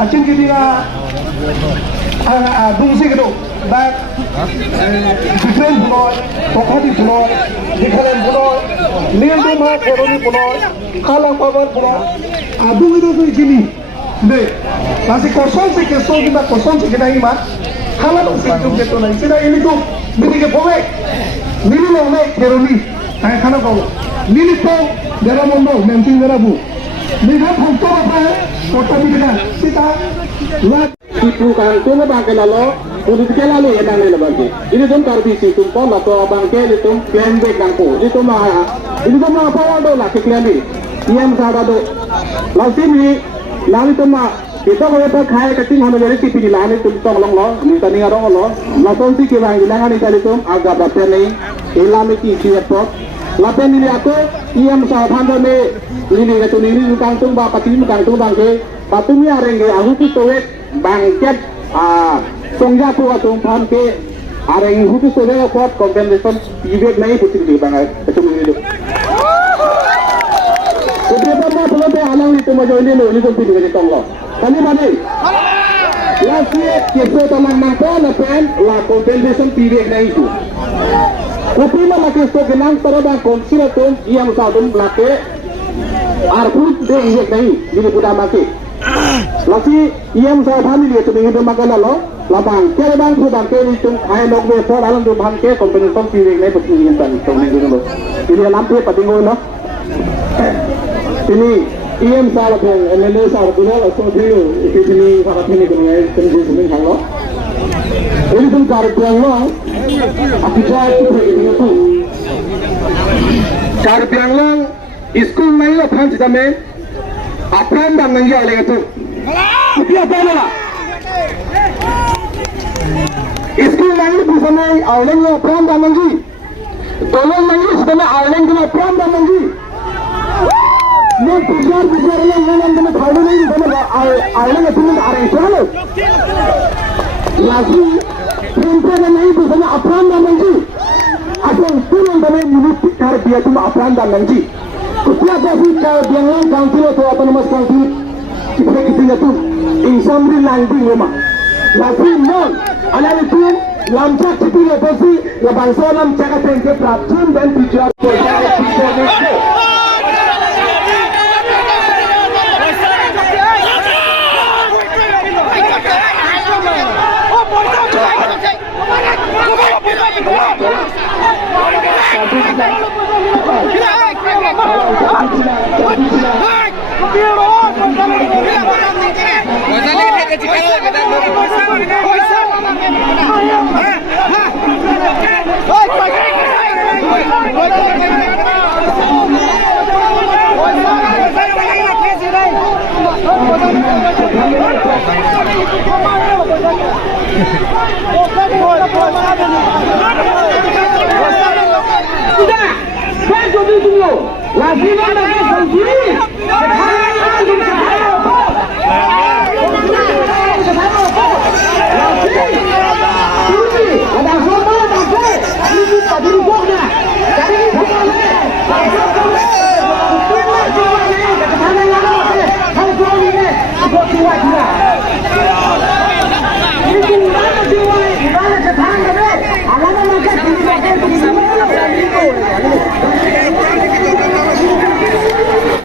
아침 길이가 동시기도 나 디프렌 분노, 독하디 분노, 디카렌 분노, 닐도마 코로니 분노, 칼랑파반 분노, 동이도 그 지니. 네, masih kosong sih kesel kita kosong sih kita iman. Kalau sejum kita naik, kita ini tuh begini pokoknya, ini loh nih keroni, kayak kana kau, ini tuh darah mondo, nanti darah bu. Lihat foto apa ya? Foto kita, kita lihat. Itu kan tuh bangke lalu, politik lalu ya nang lalu. Ini tuh karbisi tuh pon atau bangke itu plan back nangku. Itu mah apa ada lah kekelian ini. Yang ada tuh, lalu ini, lalu itu mah kita kalau kita kaya kecil hanya dari TV di lahan itu tolong loh, minta nih orang loh. Lalu sih kita yang bilang ini tadi tuh agak berbeda nih, ilmu itu siapa? Lalu ini aku, ia misalkan dari ini itu ini kantung bapak ini kantung bangke, batu ni orang ke aku tu tuwek bangket tongja tu atau bangke orang itu tuwek apa compensation ibet naik putih di bangkai itu ini. Jadi apa belum alang itu macam ini loh, ini tu pilih kita tolong. Kali mana? Last year kita telah nampak lepas la compensation ibet naik itu. Kopi lah makin stok genang terus konsil tu yang sahaja belakang. Arput deh ini naik, jadi sudah mati. Lagi yang saya pahami dia tu ini makan lalu, labang. Kalau bang tu bangke itu, ayah log besar dalam tu bangke compensation ibet naik putih ini tu ini dulu. Ini lampu patinggo loh. Ini IM sahabat yang MLA sahabat itu lah, so dia ini sahabat ini dengan tentu semua kalau ini pun sahabat yang lah, aku cakap itu tu. Sahabat yang lah, school ni lah pun kita main, apa yang dah nanti ada itu, apa lah? School ni bisa main, awalnya apa yang dah nanti, tolong nanti sebenarnya awalnya kita apa yang dah nanti. Ini besar yang dengan tahun ini sama awalnya itu ada itu. Lagi perempuan ini bisa apa nanti? Apa turun dari mulut dia itu apa nanti? Setiap hari dia yang council atau autonomous council kita itu insambri landing rumah. Lagi non, ada itu lampak itu apa sih? Bangsa lam cakap tentang peraturan dan tujuan politik. Sudah, saya coba dulu. Lagi mana sendiri?